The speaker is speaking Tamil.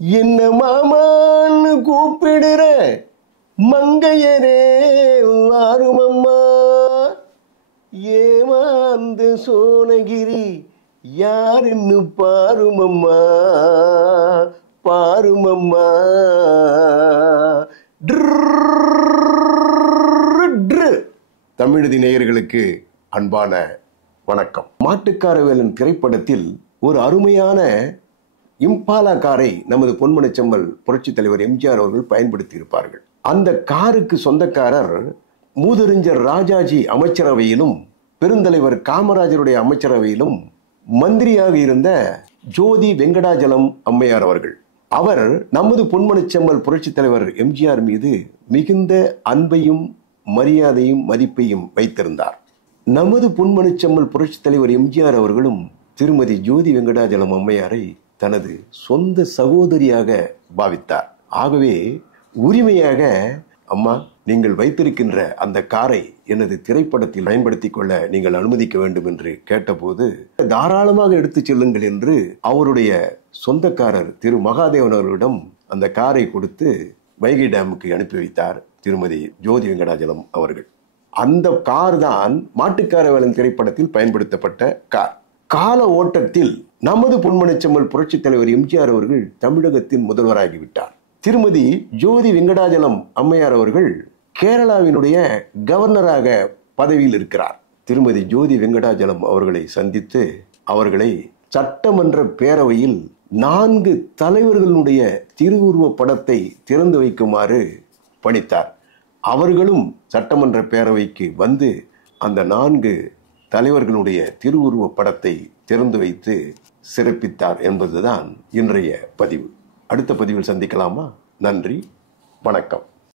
என்ன மாமான்னு கூப்பிடுற மங்கையரே வாருமம்மா, ஏமாந்த சோனகிரி யாருன்னு பாருமம்மா, பாருமம்மா. தமிழதி நேயர்களுக்கு அன்பான வணக்கம். மாட்டுக்காரவேலன் திரைப்படத்தில் ஒரு அருமையான இம்பாலா காரை நமது பொன்மனச்செம்மல் புரட்சி தலைவர் எம்ஜிஆர் அவர்கள் பயன்படுத்தி இருப்பார்கள். அந்த காருக்கு சொந்தக்காரர் மூதறிஞர் ராஜாஜி அமைச்சரவையிலும் பெருந்தலைவர் காமராஜருடைய அமைச்சரவையிலும் மந்திரியாக இருந்த ஜோதி வெங்கடாஜலம் அம்மையார் அவர்கள். அவர் நமது பொன்மனச்செம்மல் புரட்சி தலைவர் எம்ஜிஆர் மீது மிகுந்த அன்பையும் மரியாதையும் மதிப்பையும் வைத்திருந்தார். நமது பொன்மனச்செம்மல் புரட்சி தலைவர் எம்ஜிஆர் அவர்களும் திருமதி ஜோதி வெங்கடாஜலம் அம்மையாரை தனது சொந்த சகோதரியாக பாவித்தார். ஆகவே உரிமையாக, அம்மா, நீங்கள் வைத்திருக்கின்ற அந்த காரை எனது திரைப்படத்தில் பயன்படுத்திக் கொள்ள நீங்கள் அனுமதிக்க வேண்டும் என்று கேட்டபோது, தாராளமாக எடுத்துச் செல்லுங்கள் என்று அவருடைய சொந்தக்காரர் திரு மகாதேவன் அவர்களிடம் அந்த காரை கொடுத்து வைகை டேமுக்கு அனுப்பி வைத்தார் திருமதி ஜோதி வெங்கடாஜலம் அவர்கள். அந்த கார் தான் மாட்டுக்காரவேலன் திரைப்படத்தில் பயன்படுத்தப்பட்ட கார். கால ஓட்டத்தில் நமது பொன்மனச்செம்மல் புரட்சி தலைவர் எம்ஜிஆர் அவர்கள் தமிழகத்தின் முதல்வராகிவிட்டார். திருமதி ஜோதி வெங்கடாஜலம் அம்மையார் அவர்கள் கேரளாவினுடைய கவர்னராக பதவியில் இருக்கிறார். திருமதி ஜோதி வெங்கடாஜலம் அவர்களை சந்தித்து அவர்களை சட்டமன்ற பேரவையில் 4 தலைவர்களுடைய திருவுருவ படத்தை திறந்து வைக்குமாறு பணித்தார். அவர்களும் சட்டமன்ற பேரவைக்கு வந்து அந்த 4 தலைவர்களுடைய திருவுருவ படத்தை திறந்து வைத்து சிறப்பித்தார் என்பதுதான் இன்றைய பதிவு. அடுத்த பதிவில் சந்திக்கலாமா? நன்றி, வணக்கம்.